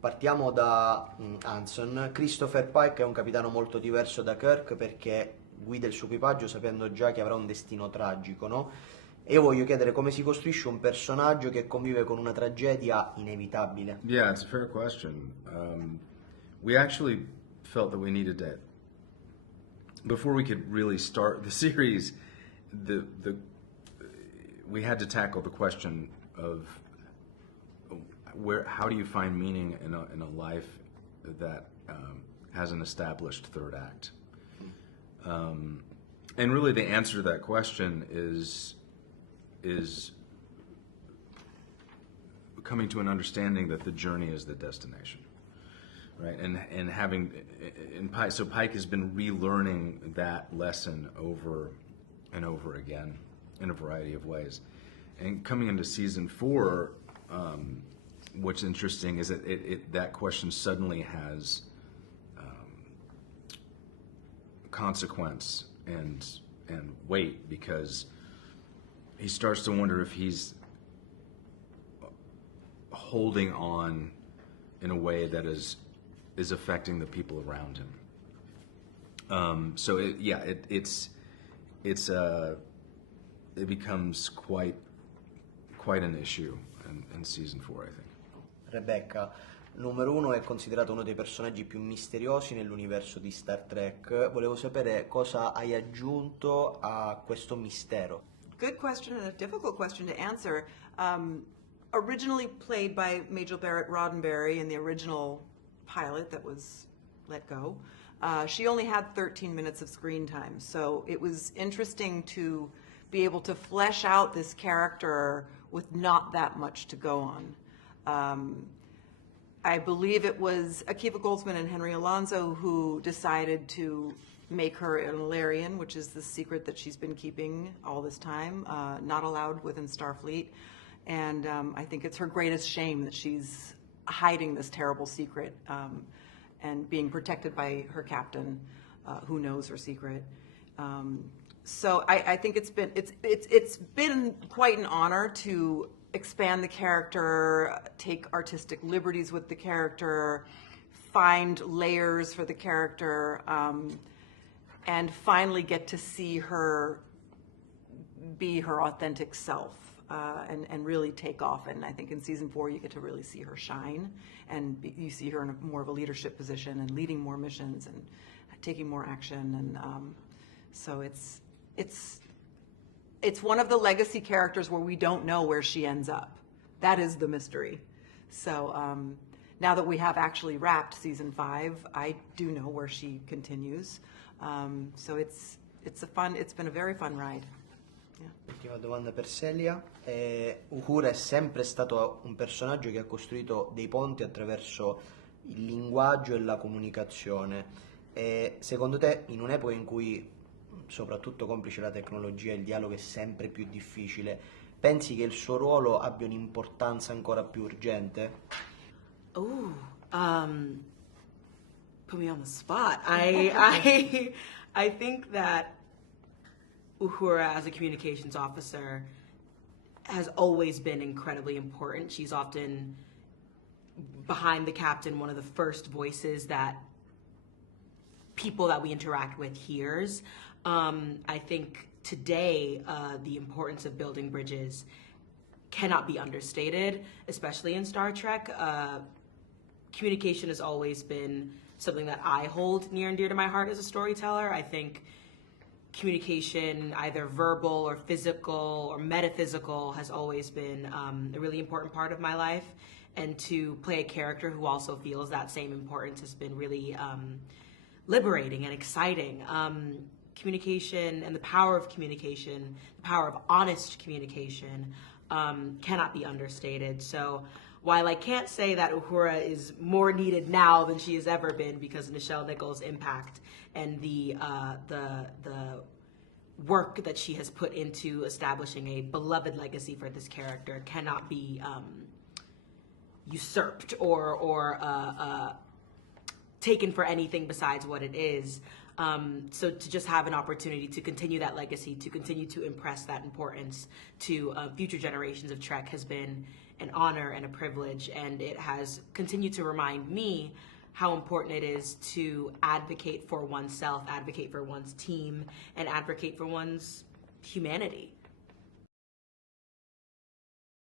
Partiamo da Anson. Christopher Pike è un capitano molto diverso da Kirk perché guida il suo equipaggio sapendo già che avrà un destino tragico, no? E io voglio chiedere come si costruisce un personaggio che convive con una tragedia inevitabile. Yeah, it's a fair question. We actually felt that we needed to, before we could really start the series, we had to tackle the question of how do you find meaning in a life that has an established third act? And really, the answer to that question is coming to an understanding that the journey is the destination, right? And having Pike, so Pike has been relearning that lesson over and over again in a variety of ways. And coming into season 4, what's interesting is that that question suddenly has consequence and weight, because he starts to wonder if he's holding on in a way that is affecting the people around him. So it becomes quite an issue in season 4, I think. Rebecca, Numero Uno è considerato uno dei personaggi più misteriosi nell'universo di Star Trek. Volevo sapere cosa hai aggiunto a questo mistero. Good question and a difficult question to answer. Originally played by Majel Barrett Roddenberry in the original pilot that was let go, she only had 13 minutes of screen time, so it was interesting to be able to flesh out this character with not that much to go on. I believe it was Akiva Goldsman and Henry Alonso who decided to make her an Illyrian, which is the secret that she's been keeping all this time, not allowed within Starfleet. And I think it's her greatest shame that she's hiding this terrible secret and being protected by her captain, who knows her secret. So I think it's been quite an honor to expand the character, take artistic liberties with the character, find layers for the character, and finally get to see her be her authentic self and really take off. And I think in season 4 you get to really see her shine, and you see her in more of a leadership position and leading more missions and taking more action. And so it's one of the legacy characters where we don't know where she ends up. That is the mystery. So now that we have actually wrapped season 5, I do know where she continues. So it's been a very fun ride. Yeah. Ultima domanda per Celia. Uhura è sempre stato un personaggio che ha costruito dei ponti attraverso il linguaggio e la comunicazione. Secondo te, in un'epoca in cui, soprattutto complice la tecnologia, il dialogo è sempre più difficile, pensi che il suo ruolo abbia un'importanza ancora più urgente? Put me on the spot. I think that Uhura, as a communications officer, has always been incredibly important. She's often behind the captain, one of the first voices that people that we interact with hears. I think today the importance of building bridges cannot be understated, especially in Star Trek. Communication has always been something that I hold near and dear to my heart as a storyteller. I think communication, either verbal or physical or metaphysical, has always been a really important part of my life. And to play a character who also feels that same importance has been really liberating and exciting. Communication and the power of communication, the power of honest communication, cannot be understated. So while I can't say that Uhura is more needed now than she has ever been because of Nichelle Nichols' impact and the work that she has put into establishing a beloved legacy for this character cannot be usurped or taken for anything besides what it is. So to just have an opportunity to continue that legacy, to continue to impress that importance to future generations of Trek has been an honor and a privilege, and it has continued to remind me how important it is to advocate for oneself, advocate for one's team, and advocate for one's humanity.